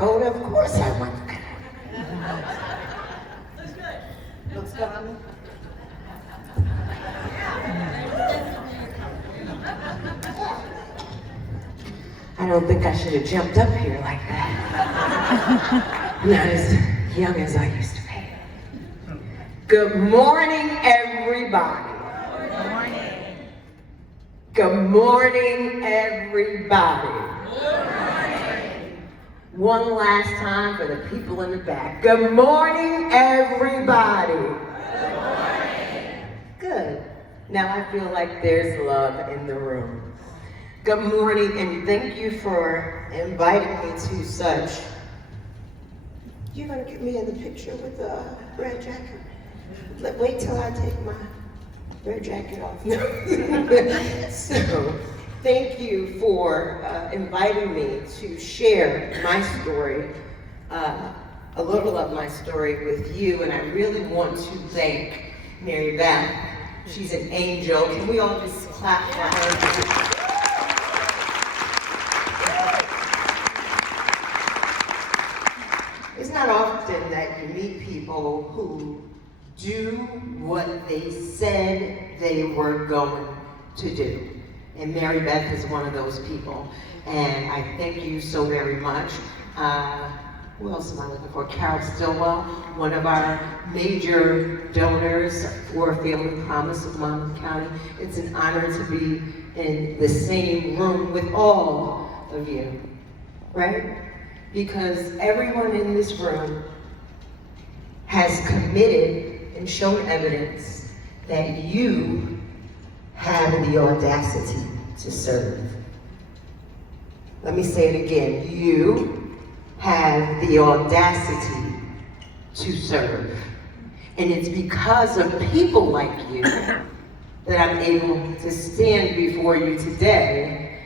Dakota. Of course I want Dakota. Looks good. Looks good on me. I don't think I should have jumped up here like that. Not as young as I used to be. Good morning, everybody. Good morning. Good morning, everybody. Good morning. One last time for the people in the back. Good morning, everybody. Good morning. Good. Now I feel like there's love in the room. Good morning, and thank you for inviting me to such. You're gonna get me in the picture with the red jacket? Wait till I take my red jacket off. So, thank you for inviting me to share my story, a little of my story with you, and I really want to thank Mary Beth. She's an angel. Can we all just clap for her? It's not often that you meet people who do what they said they were going to do. And Mary Beth is one of those people. And I thank you so very much. Who else am I looking for? Carol Stillwell, one of our major donors for Family Promise of Monmouth County. It's an honor to be in the same room with all of you, right? Because everyone in this room has committed and shown evidence that you have the audacity to serve. Let me say it again. You have the audacity to serve. And it's because of people like you that I'm able to stand before you today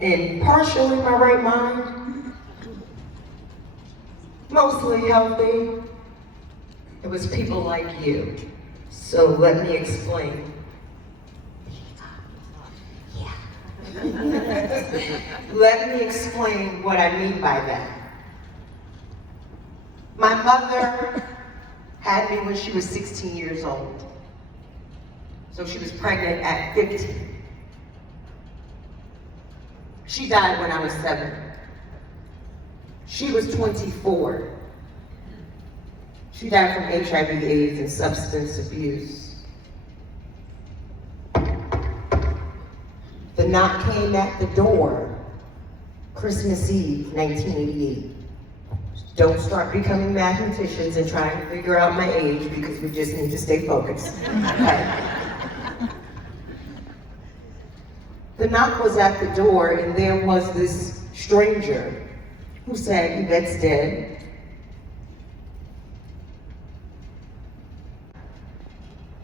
in partially my right mind, mostly healthy. It was people like you. So let me explain. Let me explain what I mean by that. My mother had me when she was 16 years old. So she was pregnant at 15. She died when I was 7. She was 24. She died from HIV, AIDS, and substance abuse. The knock came at the door, Christmas Eve, 1988. Don't start becoming mathematicians and trying to figure out my age because we just need to stay focused. The knock was at the door and there was this stranger who said, Yvette's dead.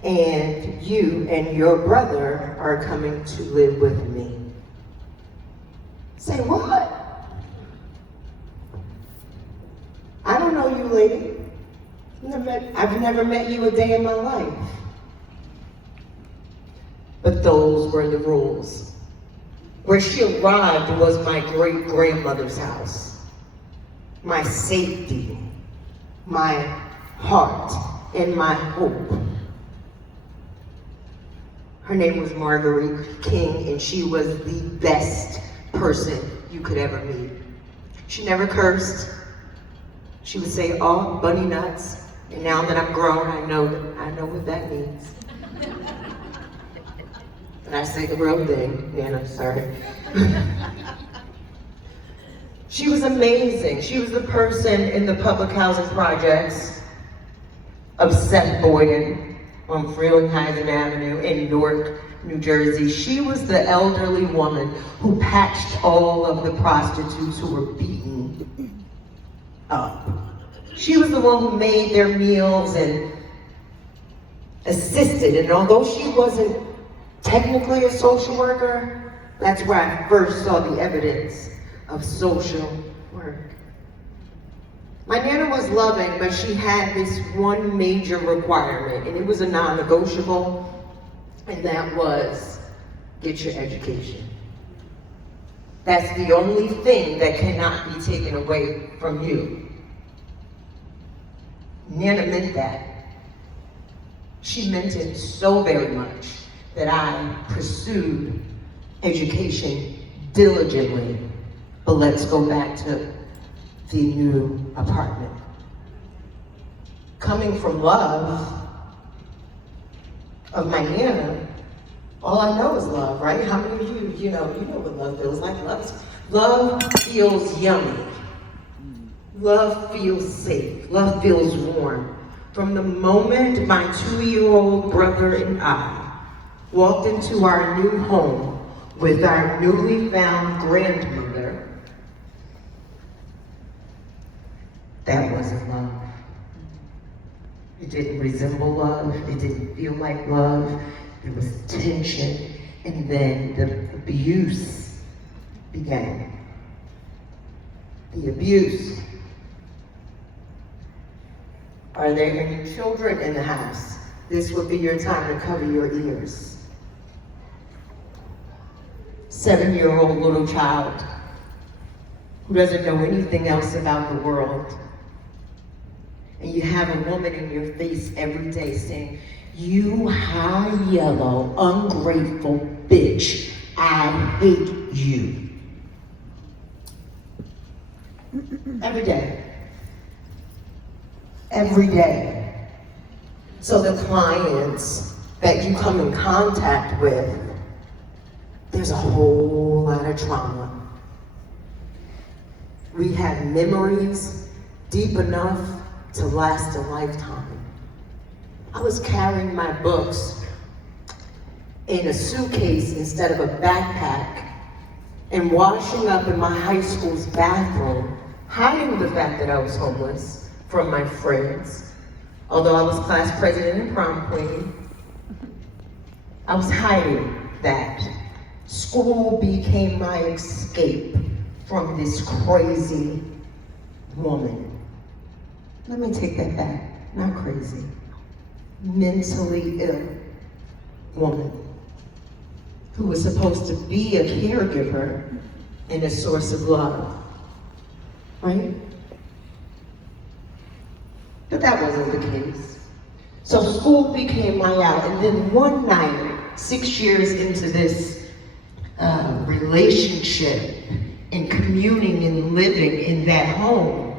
And you and your brother are coming to live with me. Say what? I don't know you, lady. I've never met you a day in my life. But those were the rules. Where she arrived was my great-grandmother's house. My safety, my heart, and my hope. Her name was Marguerite King, and she was the best person you could ever meet. She never cursed. She would say, "Oh, bunny nuts." And now that I'm grown, I know what that means. And I say the real thing, man, I'm sorry. She was amazing. She was the person in the public housing projects of Seth Boyden on Frelinghuysen Avenue in Newark, New Jersey. She was the elderly woman who patched all of the prostitutes who were beaten up. She was the one who made their meals and assisted. And although she wasn't technically a social worker, that's where I first saw the evidence of social work. My Nana was loving, but she had this one major requirement, and it was a non-negotiable, and that was get your education. That's the only thing that cannot be taken away from you. Nana meant that. She meant it so very much that I pursued education diligently. But let's go back to the new apartment. Coming from love of my Nana, all I know is love, right? How many of you know what love feels like? Love feels yummy. Love feels safe. Love feels warm. From the moment my 2-year-old brother and I walked into our new home with our newly found grandmother, that wasn't love. It didn't resemble love. It didn't feel like love. There was tension, and then the abuse began. The abuse. Are there any children in the house? This would be your time to cover your ears. 7-year-old little child who doesn't know anything else about the world. And you have a woman in your face every day saying, "You high yellow, ungrateful bitch, I hate you." Every day. Every day. So the clients that you come in contact with, there's a whole lot of trauma. We have memories deep enough to last a lifetime. I was carrying my books in a suitcase instead of a backpack and washing up in my high school's bathroom, hiding the fact that I was homeless from my friends. Although I was class president and prom queen, I was hiding that. School became my escape from this crazy woman. Let me take that back, not crazy. Mentally ill woman who was supposed to be a caregiver and a source of love, right? But that wasn't the case. So school became my out, and then one night, 6 years into this relationship and communing and living in that home,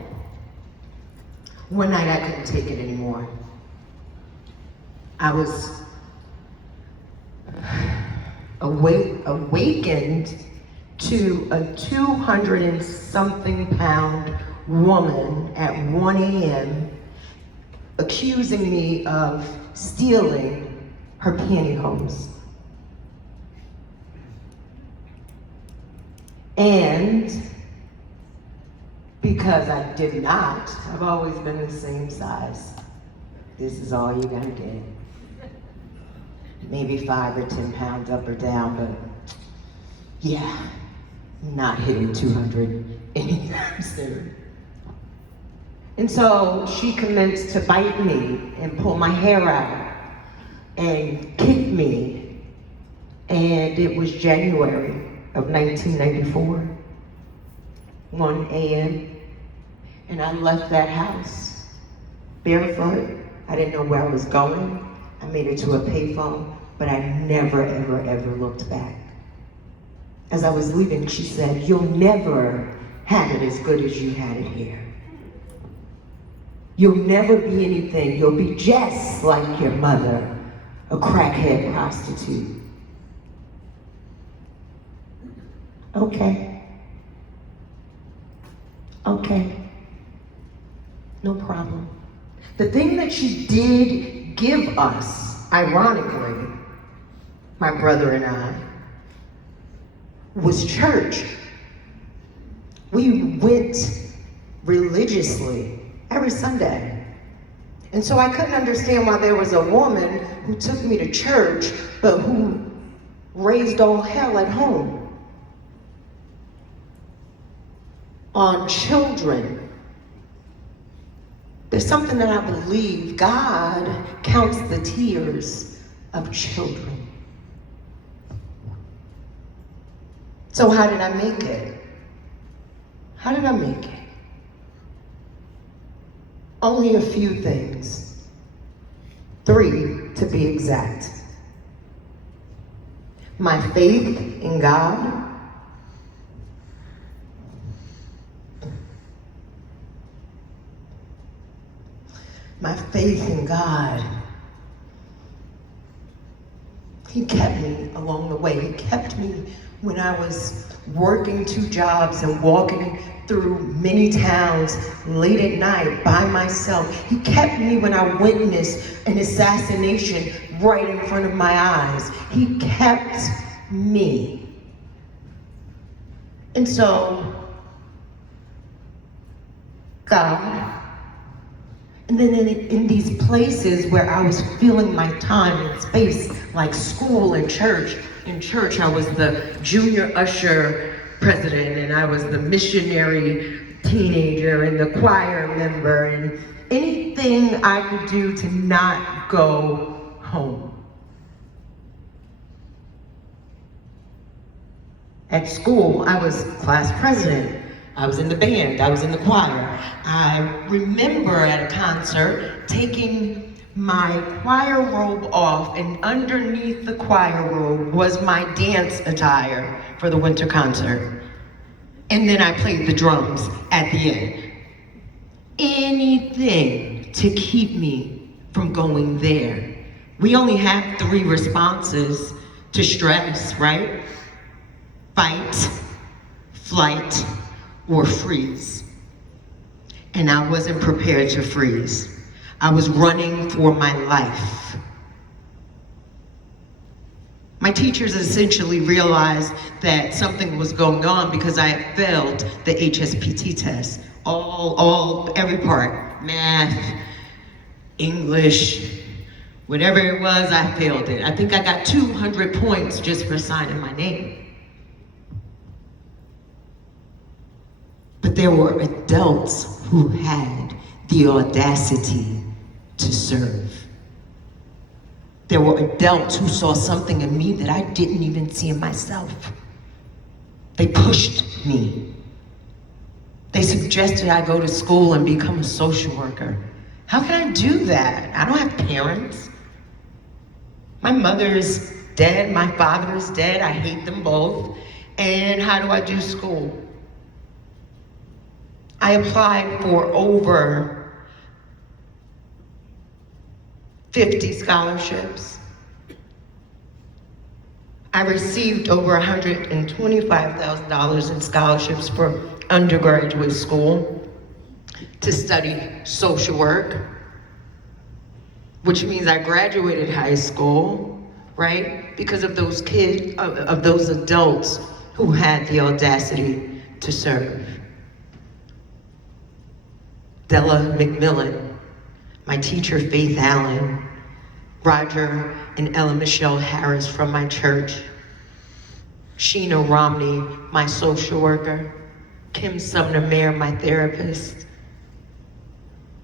one night I couldn't take it anymore. I was awakened to a 200 and something pound woman at 1 a.m. accusing me of stealing her pantyhose. And because I did not, I've always been the same size. This is all you're gonna get. Maybe 5 or 10 pounds up or down, but yeah, not hitting 200 anytime soon. And so she commenced to bite me and pull my hair out and kick me. And it was January of 1994, 1 a.m. And I left that house barefoot. I didn't know where I was going. I made it to a payphone, but I never, ever, ever looked back. As I was leaving, she said, "You'll never have it as good as you had it here. You'll never be anything. You'll be just like your mother, a crackhead prostitute." Okay. No problem. The thing that she did give us, ironically, my brother and I, was church. We went religiously every Sunday. And so I couldn't understand why there was a woman who took me to church, but who raised all hell at home on children. There's something that I believe God counts the tears of children. So how did I make it? How did I make it? Only a few things. 3 to be exact. My faith in God, my faith in God. He kept me along the way. He kept me when I was working 2 jobs and walking through many towns late at night by myself. He kept me when I witnessed an assassination right in front of my eyes. He kept me. And so, God, and then in these places where I was feeling my time and space, like school and church. In church, I was the junior usher president, and I was the missionary teenager and the choir member, and anything I could do to not go home. At school, I was class president. I was in the band, I was in the choir. I remember at a concert taking my choir robe off, and underneath the choir robe was my dance attire for the winter concert. And then I played the drums at the end. Anything to keep me from going there. We only have 3 responses to stress, right? Fight, flight, or freeze. And I wasn't prepared to freeze. I was running for my life. My teachers essentially realized that something was going on because I had failed the HSPT test. Every part, math, English, whatever it was, I failed it. I think I got 200 points just for signing my name. But there were adults who had the audacity to serve. There were adults who saw something in me that I didn't even see in myself. They pushed me. They suggested I go to school and become a social worker. How can I do that? I don't have parents. My mother's dead, my father is dead, I hate them both. And how do I do school? I applied for over 50 scholarships. I received over $125,000 in scholarships for undergraduate school to study social work, which means I graduated high school, right? Because of those kids, of those adults who had the audacity to serve. Della McMillan, my teacher Faith Allen, Roger and Ella Michelle Harris from my church, Sheena Romney, my social worker, Kim Sumner Mayer, my therapist.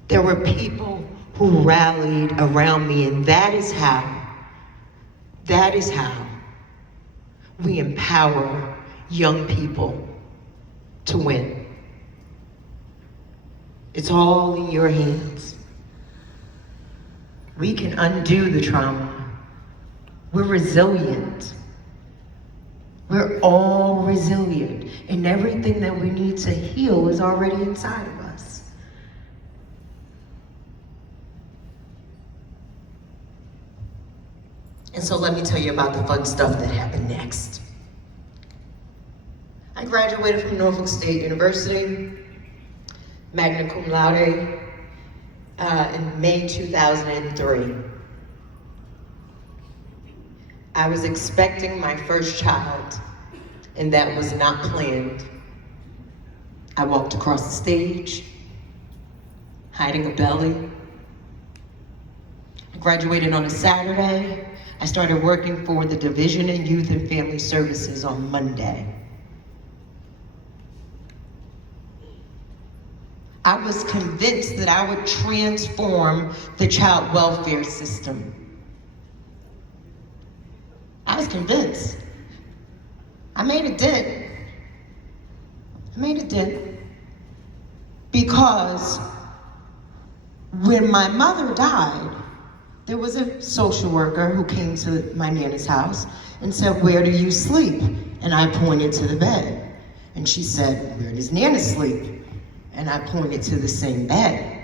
There were people who rallied around me, and that is how we empower young people to win. It's all in your hands. We can undo the trauma. We're resilient. We're all resilient, and everything that we need to heal is already inside of us. And so let me tell you about the fun stuff that happened next. I graduated from Norfolk State University, magna cum laude, in May 2003. I was expecting my first child, and that was not planned. I walked across the stage, hiding a belly. I graduated on a Saturday. I started working for the Division of Youth and Family Services on Monday. I was convinced that I would transform the child welfare system. I was convinced. I made a dent. I made a dent. Because when my mother died, there was a social worker who came to my Nana's house and said, "Where do you sleep?" And I pointed to the bed. And she said, "Where does Nana sleep?" And I pointed to the same bed.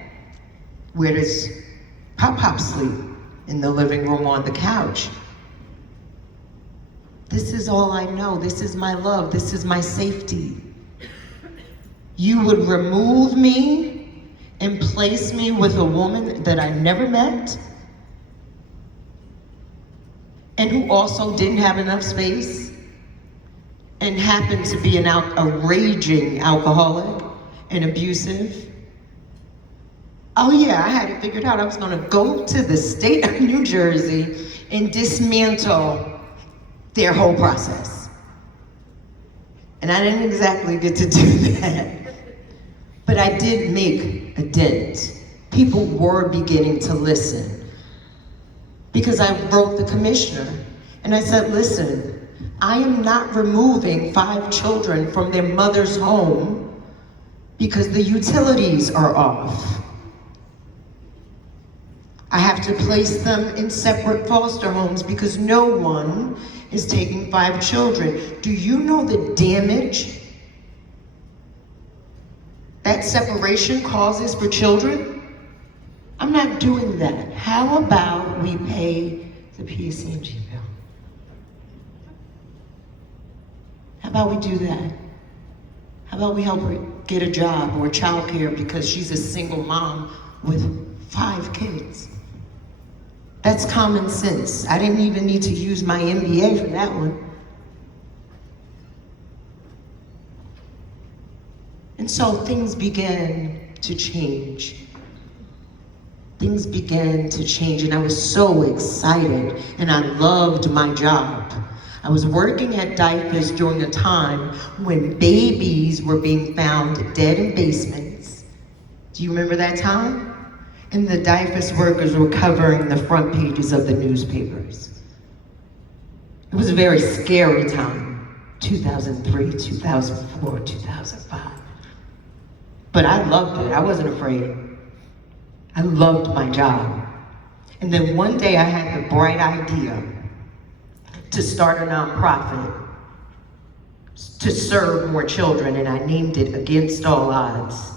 "Where does Pop sleep?" "In the living room on the couch." This is all I know. This is my love. This is my safety. You would remove me and place me with a woman that I never met and who also didn't have enough space and happened to be a raging alcoholic and abusive. Oh yeah, I had it figured out. I was gonna go to the state of New Jersey and dismantle their whole process. And I didn't exactly get to do that. But I did make a dent. People were beginning to listen. Because I wrote the commissioner and I said, "Listen, I am not removing 5 children from their mother's home because the utilities are off. I have to place them in separate foster homes because no one is taking 5 children. Do you know the damage that separation causes for children? I'm not doing that. How about we pay the PSE&G bill? How about we do that? How about we help her get a job or childcare because she's a single mom with 5 kids? That's common sense. I didn't even need to use my MBA for that one. And so things began to change. Things began to change, and I was so excited, and I loved my job. I was working at DYFS during a time when babies were being found dead in basements. Do you remember that time? And the DYFS workers were covering the front pages of the newspapers. It was a very scary time, 2003, 2004, 2005. But I loved it, I wasn't afraid. I loved my job. And then one day I had the bright idea to start a nonprofit to serve more children, and I named it Against All Odds.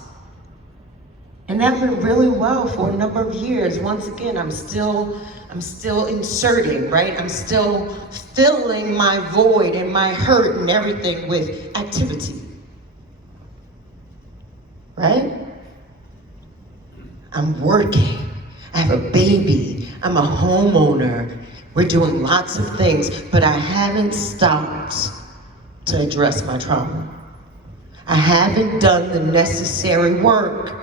And that went really well for a number of years. Once again, I'm still inserting, right? I'm still filling my void and my hurt and everything with activity, right? I'm working, I have a baby, I'm a homeowner. We're doing lots of things, but I haven't stopped to address my trauma. I haven't done the necessary work.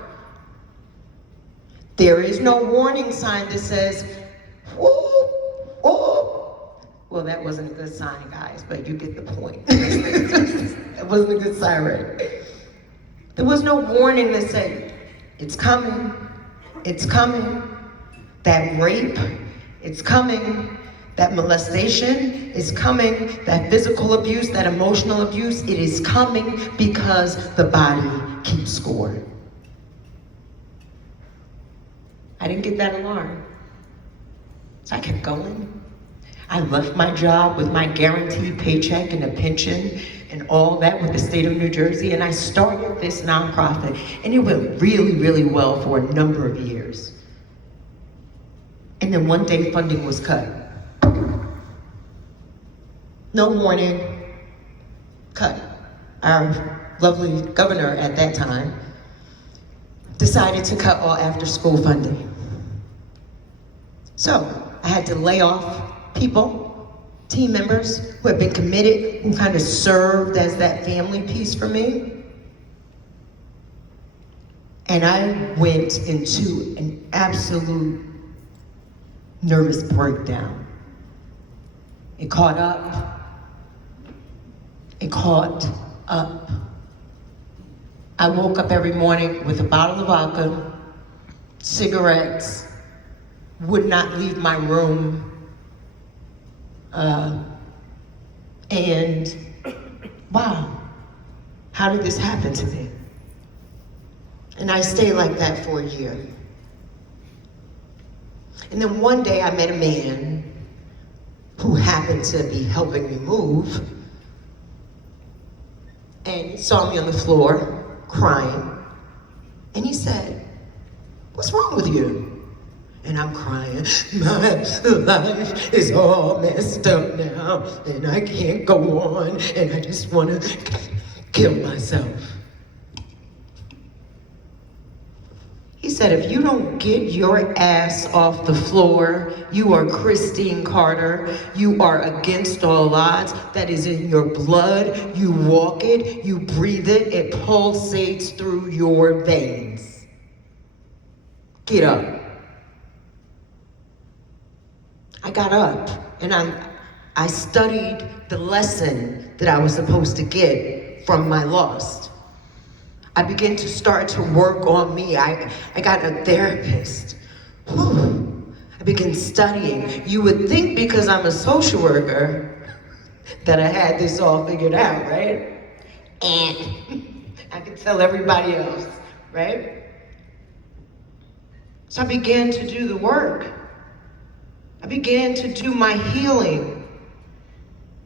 There is no warning sign that says, whoop, whoop. Well, that wasn't a good sign, guys, but you get the point. It wasn't a good siren. There was no warning that said, it's coming, it's coming. That rape, it's coming. That molestation is coming. That physical abuse, that emotional abuse, it is coming because the body keeps score. I didn't get that alarm. So I kept going. I left my job with my guaranteed paycheck and a pension and all that with the state of New Jersey, and I started this nonprofit, and it went really, really well for a number of years. And then one day funding was cut. No warning, cut. Our lovely governor at that time decided to cut all after-school funding. So I had to lay off people, team members who had been committed, who kind of served as that family piece for me. And I went into an absolute nervous breakdown. It caught up. It caught up. I woke up every morning with a bottle of vodka, cigarettes, would not leave my room, and wow, how did this happen to me? And I stayed like that for a year. And then one day I met a man who happened to be helping me move. And he saw me on the floor crying. And he said, "What's wrong with you?" And I'm crying. "My life is all messed up now, and I can't go on, and I just want to kill myself." He said, "If you don't get your ass off the floor, you are Christine Carter. You are against all odds. That is in your blood. You walk it, you breathe it, it pulsates through your veins. Get up." I got up and I studied the lesson that I was supposed to get from my loss. I began to start to work on me. I got a therapist. Whew. I began studying. You would think because I'm a social worker that I had this all figured out, right? And I could tell everybody else, right? So I began to do the work. I began to do my healing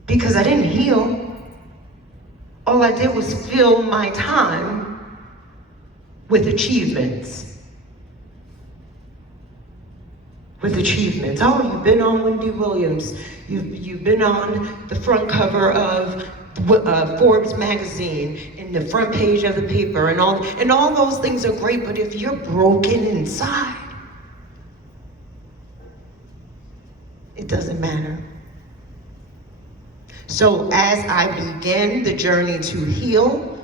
because I didn't heal. All I did was fill my time with achievements. With achievements. Oh, you've been on Wendy Williams. You've been on the front cover of Forbes magazine, in the front page of the paper, and all those things are great, but if you're broken inside, it doesn't matter. So as I began the journey to heal,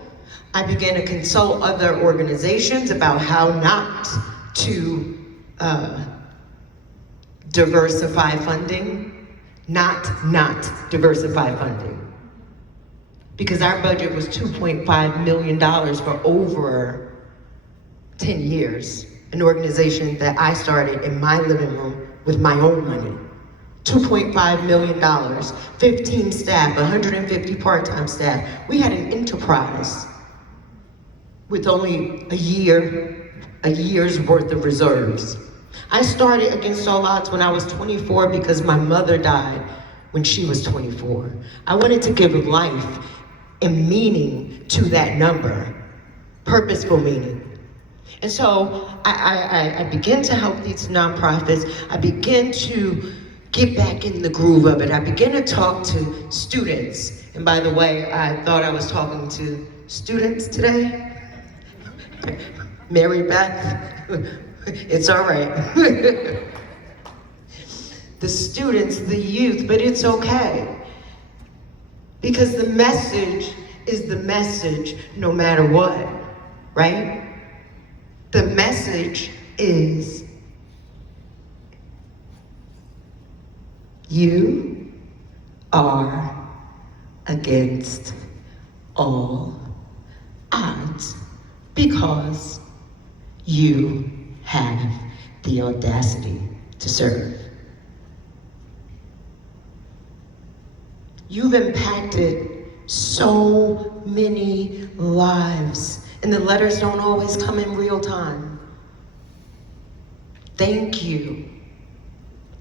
I began to consult other organizations about how not to diversify funding, not diversify funding. Because our budget was $2.5 million for over 10 years, an organization that I started in my living room with my own money. $2.5 million, 15 staff, 150 part-time staff. We had an enterprise with only a year's worth of reserves. I started Against All Odds when I was 24 because my mother died when she was 24. I wanted to give life and meaning to that number, purposeful meaning. And so I began to help these nonprofits. I began to get back in the groove of it. I began to talk to students. And by the way, I thought I was talking to students today. Mary Beth, it's all right. The students, the youth, but it's okay. Because the message is the message no matter what, right? The message is you are against all odds because you have the audacity to serve. You've impacted so many lives, and the letters don't always come in real time. Thank you.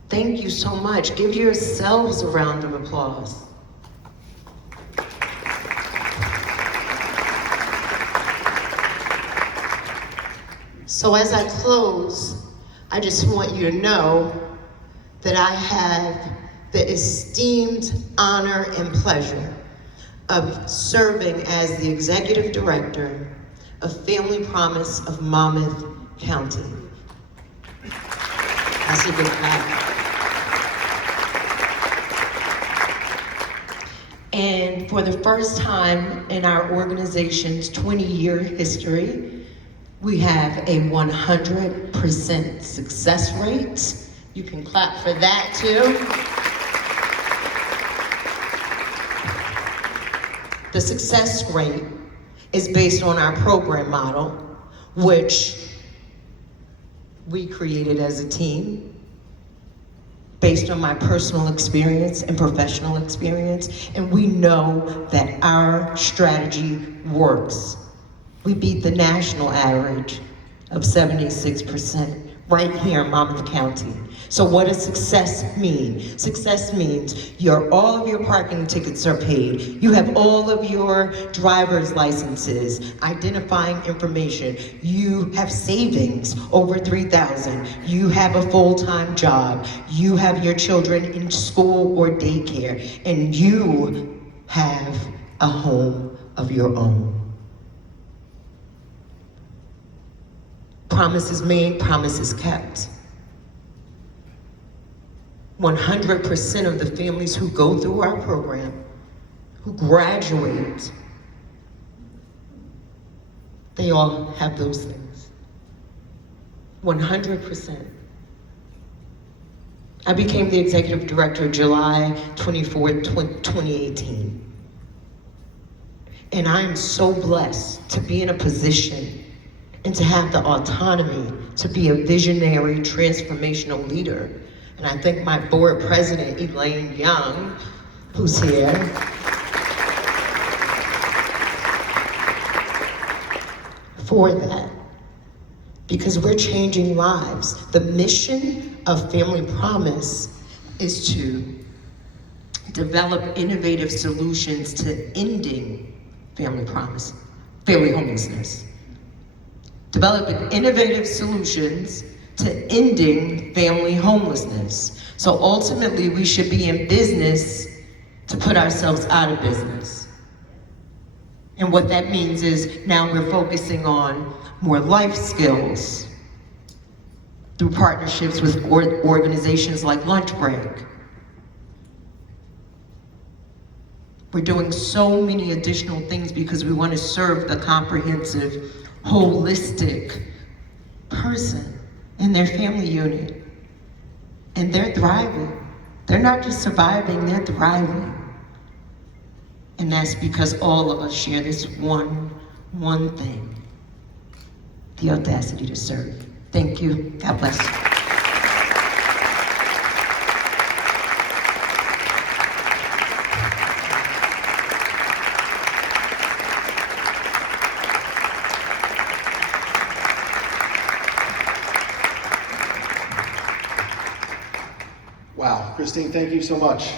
Thank you so much. Give yourselves a round of applause. So as I close, I just want you to know that I have the esteemed honor and pleasure of serving as the Executive Director of Family Promise of Monmouth County. I say good clap. And for the first time in our organization's 20-year history, we have a 100% success rate. You can clap for that too. The success rate is based on our program model, which we created as a team. based on my personal experience and professional experience, and we know that our strategy works. We beat the national average of 76% right here in Monmouth County. So what does success mean? Success means all of your parking tickets are paid. You have all of your driver's licenses, identifying information. You have savings over $3,000. You have a full-time job. You have your children in school or daycare, and you have a home of your own. Promises made, promises kept. 100% of the families who go through our program, who graduate, they all have those things. 100%. I became the executive director July 24th, 2018. And I am so blessed to be in a position and to have the autonomy to be a visionary, transformational leader. And I thank my board president, Elaine Young, who's here. For that, because we're changing lives. The mission of Family Promise is to develop innovative solutions to ending family homelessness. Developing innovative solutions to ending family homelessness. So ultimately, we should be in business to put ourselves out of business. And what that means is now we're focusing on more life skills through partnerships with organizations like Lunch Break. We're doing so many additional things because we want to serve the comprehensive, holistic person in their family unit. And they're thriving. They're not just surviving, they're thriving. And that's because all of us share this one thing, the audacity to serve. Thank you. God bless you. Wow, Christine, thank you so much.